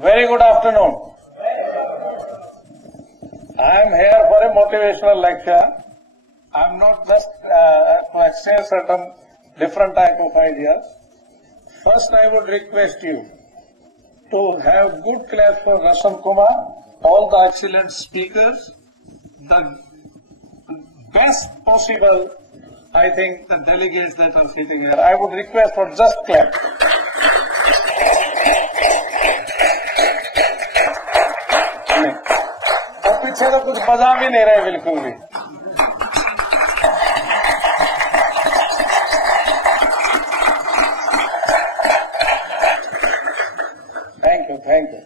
Very good afternoon. I am here for a motivational lecture. I am not just to exchange certain different type of ideas. First, I would request you to have good class for Rasam Kumar, all the excellent speakers, the best possible, I think, the delegates that are sitting here. I would request for just clap. पीछे तो कुछ बजा भी नहीं रहे बिल्कुल भी. Thank you.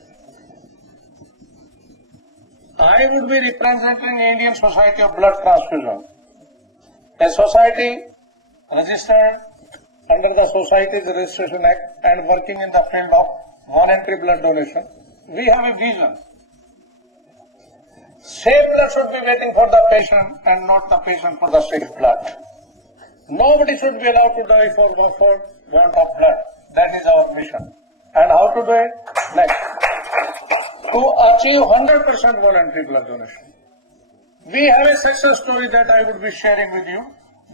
I would be representing Indian Society of Blood Transfusion, a society registered under the Societies Registration Act and working in the field of voluntary blood donation. We have a vision. Safe blood should be waiting for the patient and not the patient for the safe blood. Nobody should be allowed to die for want of blood. That is our mission. And how to do it? Next. To achieve 100% voluntary blood donation. We have a success story that I would be sharing with you.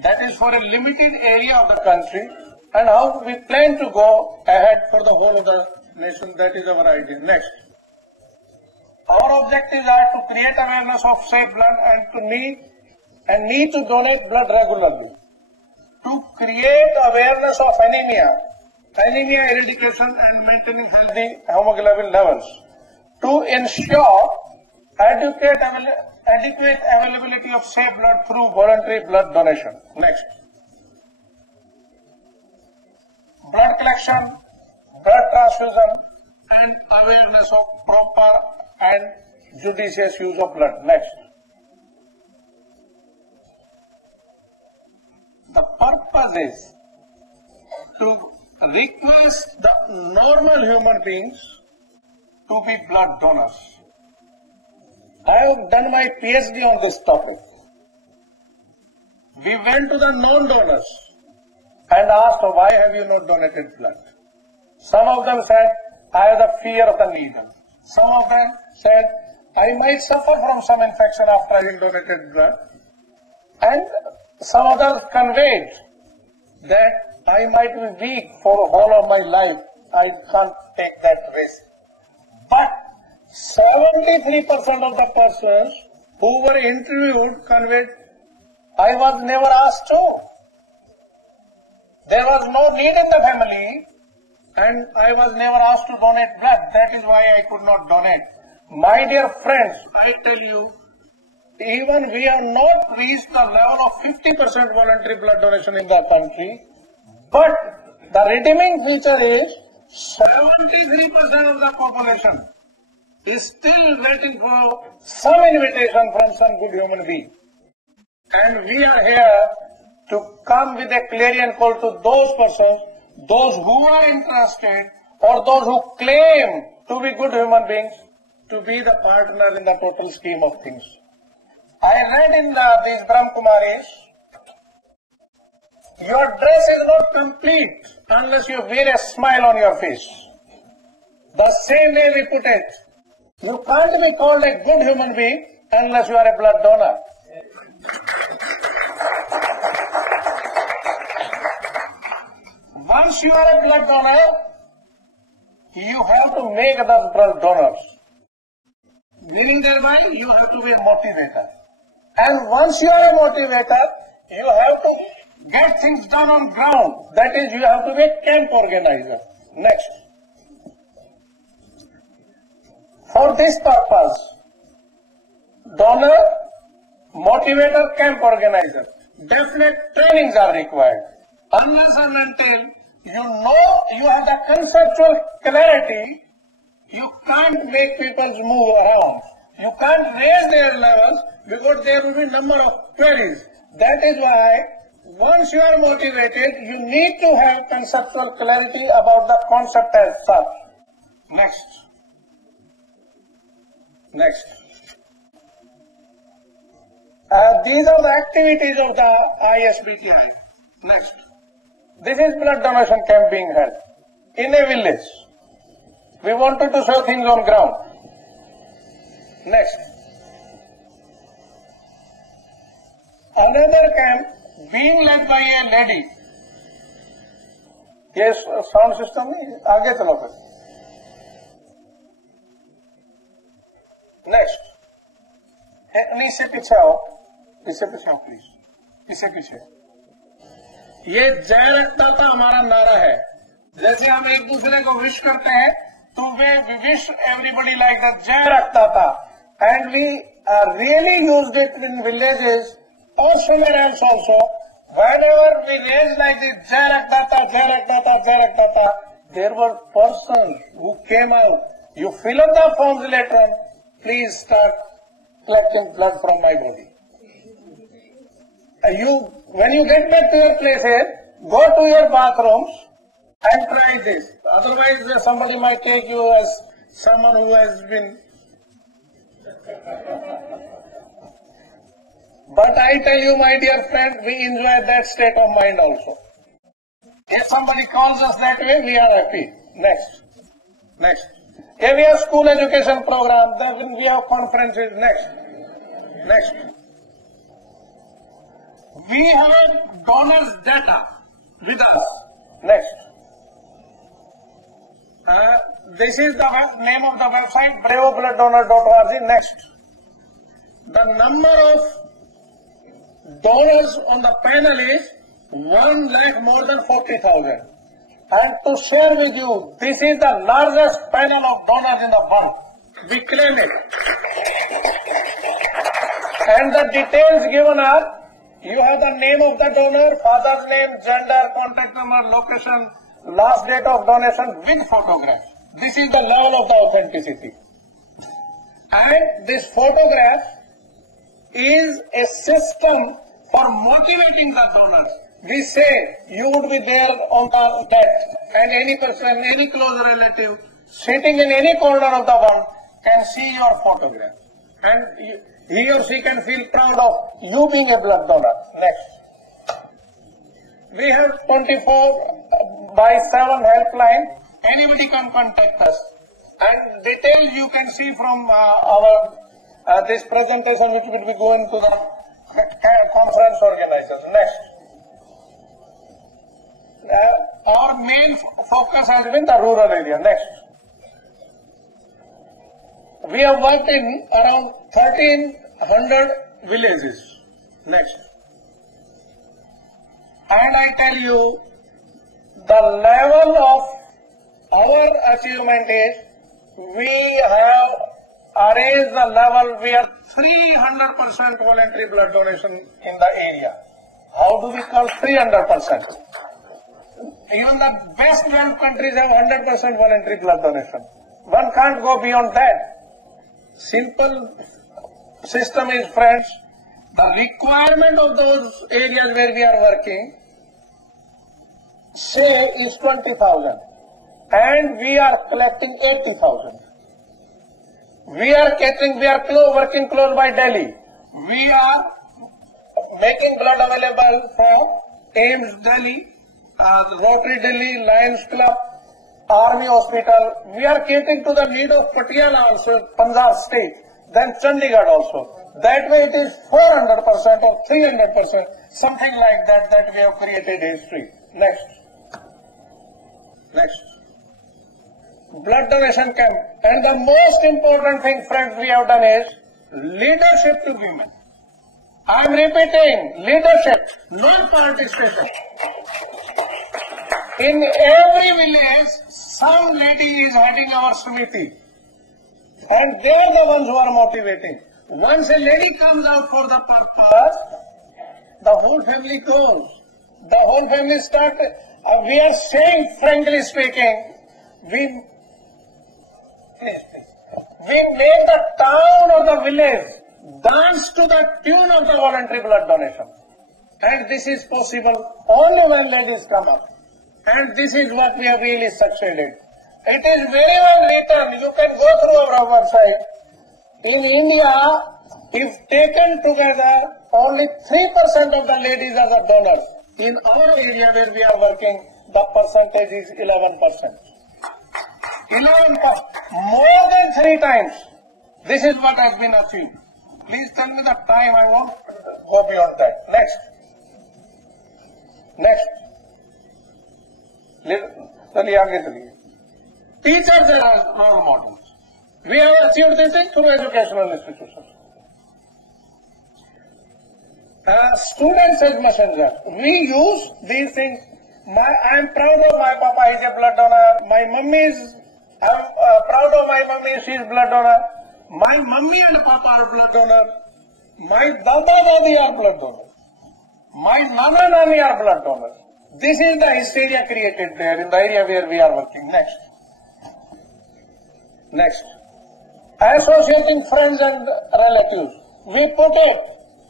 That is for a limited area of the country and how we plan to go ahead for the whole of the nation. That is our idea. Next. Our objectives are to create awareness of safe blood and need to donate blood regularly. To create awareness of anemia eradication and maintaining healthy hemoglobin levels. To ensure adequate availability of safe blood through voluntary blood donation. Next. Blood collection, blood transfusion and awareness of proper and judicious use of blood. Next. The purpose is to request the normal human beings to be blood donors. I have done my PhD on this topic. We went to the non-donors and asked, why have you not donated blood? Some of them said, I have the fear of the needle. Some of them said, I might suffer from some infection after having donated blood. And some others conveyed that I might be weak for the whole of my life. I can't take that risk. But 73% of the persons who were interviewed conveyed, I was never asked to. There was no need in the family and I was never asked to donate blood. That is why I could not donate. My dear friends, I tell you, even we have not reached the level of 50% voluntary blood donation in the country, but the redeeming feature is 73% of the population is still waiting for some invitation from some good human being. And we are here to come with a clarion call to those persons, those who are interested or those who claim to be good human beings, to be the partner in the total scheme of things. I read in these Brahmakumaris, your dress is not complete unless you wear a smile on your face. The same way we put it, you can't be called a good human being unless you are a blood donor. Once you are a blood donor, you have to make others blood donors. Meaning thereby, you have to be a motivator. And once you are a motivator, you have to get things done on ground. That is, you have to be a camp organizer. Next. For this purpose, donor, motivator, camp organizer, definite trainings are required. Unless and until you know you have the conceptual clarity, you can't make people move around. You can't raise their levels because there will be a number of queries. That is why once you are motivated, you need to have conceptual clarity about the concept as such. Next. These are the activities of the ISBTI. Next. This is blood donation camp being held in a village. We wanted to show things on ground. Next. Another camp being led by a lady. Yes, sound system में आगे चलो फिर. Next. इससे पीछे आओ please. इससे पीछे. ये जय रक्तदाता हमारा नारा है. जैसे हम एक दूसरे को विश करते हैं तो वे विश एवरीबडी लाइक द जय रक्तदाता, and we really used it in villages और somewhere else also. Whenever we raised like this Jai Rakdata, Jai Rakdata, Jai Rakdata, there were persons who came out. You fill up the forms later on, please start collecting blood from my body. When you get back to your places, go to your bathrooms and try this. Otherwise, somebody might take you as someone who has been. But I tell you, my dear friend, we enjoy that state of mind also. If somebody calls us that way, we are happy. Next. Here we have school education program, then we have conferences. Next. We have donors' data with us. Next. This is the name of the website, bravobloodDonor.org. Next. The number of donors on the panel is 1 lakh more than 40,000. And to share with you, this is the largest panel of donors in the world. We claim it. And the details given are, you have the name of the donor, father's name, gender, contact number, location, last date of donation with photograph. This is the level of the authenticity. And this photograph is a system for motivating the donors. We say you would be there on the death, and any person, any close relative sitting in any corner of the world can see your photograph, and he or she can feel proud of you being a blood donor. Next. We have 24/7 helpline. Anybody can contact us, and details you can see from our this presentation, which will be going to the conference organizers. Next. Our main focus has been the rural area. Next. We have worked in around 1,300 villages. Next. And I tell you, the level of our achievement is, we have arranged the level where 300% voluntary blood donation in the area. How do we call 300%? Even the best developed countries have 100% voluntary blood donation. One can't go beyond that. Simple system is, friends, the requirement of those areas where we are working, say, is 20,000, and we are collecting 80,000. We are working close by Delhi. We are making blood available for AIIMS Delhi, Rotary Delhi, Lions Club, Army Hospital. We are catering to the need of Patiala also, Punjab state, then Chandigarh also. That way it is 400% or 300%, something like that, that we have created history. Next. Blood donation camp. And the most important thing, friends, we have done is leadership to women. I am repeating, leadership, not participation. In every village, some lady is heading our Smriti, and they are the ones who are motivating. Once a lady comes out for the purpose, the whole family goes. The whole family starts. We are saying, frankly speaking, we make the town or the village dance to the tune of the voluntary blood donation. And this is possible only when ladies come up. And this is what we have really succeeded. It is very well written. You can go through our website. In India, if taken together, only 3% of the ladies are the donors. In our area where we are working, the percentage is 11%. 11, more than 3 times. This is what has been achieved. Please tell me the time. I won't go beyond that. Next. चलिए आगे चलिए. Teachers are role models. We have achieved this thing through educational institutions. Students as messengers. We use these things. I am proud of my papa, he is a blood donor. My mummy is, I am proud of my mummy, she is blood donor. My mummy and papa are blood donor. My dada dadi are blood donor. My nana nani are blood donors. This is the hysteria created there in the area where we are working. Next. Associating friends and relatives. We put it.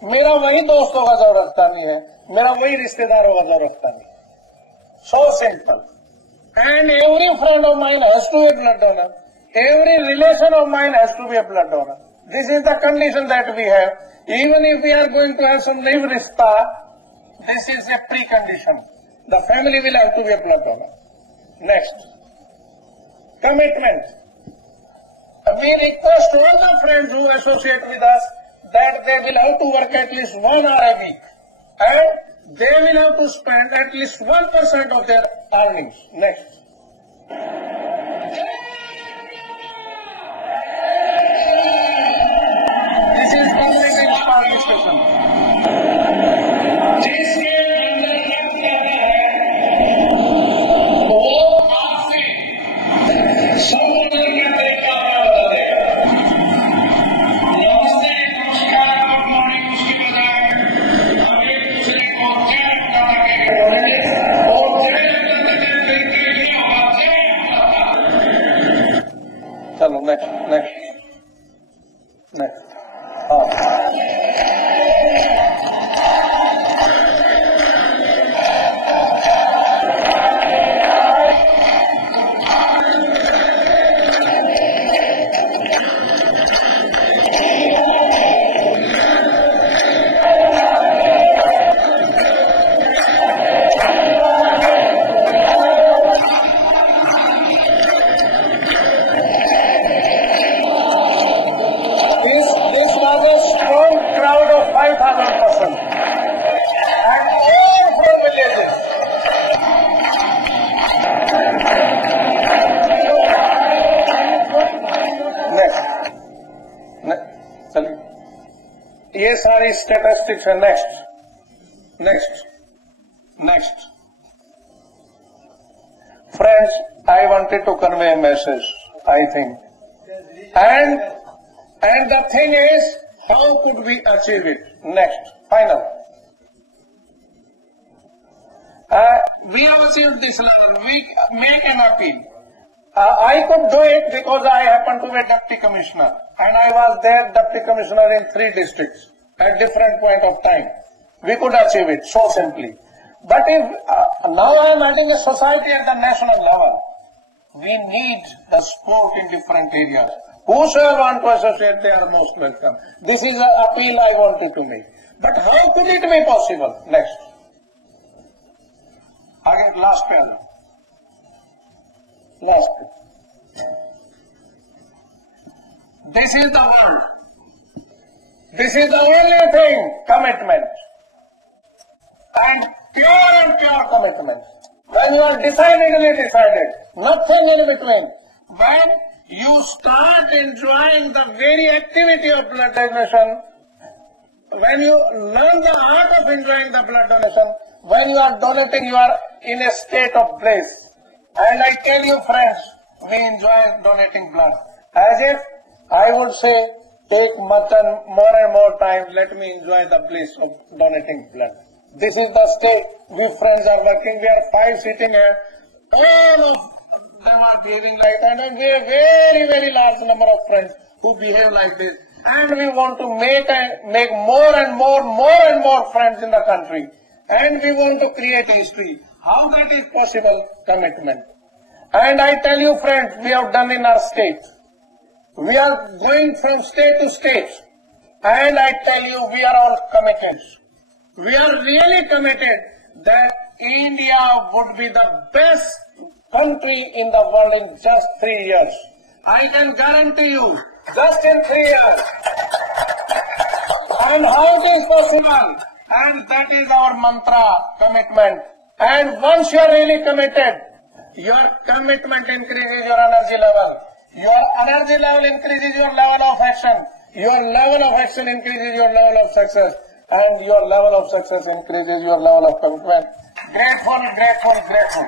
मेरा वही दोस्तों का जरूरत है, मेरा वही रिश्तेदारों का जरूरत नहीं. So simple. And every friend of mine has to be a blood donor. Every relation of mine has to be a blood donor. This is the condition that we have. Even if we are going to have some live rishta, this is a precondition. The family will have to be a blood donor. Next. Commitment. We request all the friends who associate with us that they will have to work at least 1 hour a week. And they will have to spend at least 1% of their earnings. Next. This is completely not our discussion. जिसके अंदर रख जाता है, वो आपसे संबोधन का तरीका बता देगा. नमस्ते, नमस्कार, गुड मॉर्निंग उसके बजाय हम एक दूसरे को जय माता के बोलेंगे और जय माता के तरीके से चलो नेक्स्ट. ये सारी स्टैटिस्टिक्स है. Next. Friends, I wanted to convey a message, I think. And the thing is, how could we achieve it? Next, final. We have achieved this level. We make an appeal. I could do it because I happen to be a deputy commissioner. And I was there deputy commissioner in 3 districts at different point of time. We could achieve it so simply. But if now I am adding a society at the national level, we need the support in different areas. Whosoever want to associate, they are most welcome. This is an appeal I wanted to make. But how could it be possible? Next. Again, last panel. This is the world. This is the only thing, commitment. And pure commitment. When you are decidedly decided, nothing in between. When you start enjoying the very activity of blood donation, when you learn the art of enjoying the blood donation, when you are donating, you are in a state of bliss. And I tell you friends, we enjoy donating blood. As if I would say, take more and more time, let me enjoy the bliss of donating blood. This is the state we friends are working. We are 5 sitting here. All of them are behaving like that. And we have a very, very large number of friends who behave like this. And we want to make more and more friends in the country. And we want to create history. How that is possible? Commitment. And I tell you friends, we have done in our state. We are going from state to state. And I tell you, we are all committed. We are really committed that India would be the best country in the world in just 3 years. I can guarantee you, just in 3 years. And how it is possible? And that is our mantra, commitment. And once you are really committed, your commitment increases your energy level. Your energy level increases your level of action. Your level of action increases your level of success. And your level of success increases your level of commitment. Grateful, grateful, grateful.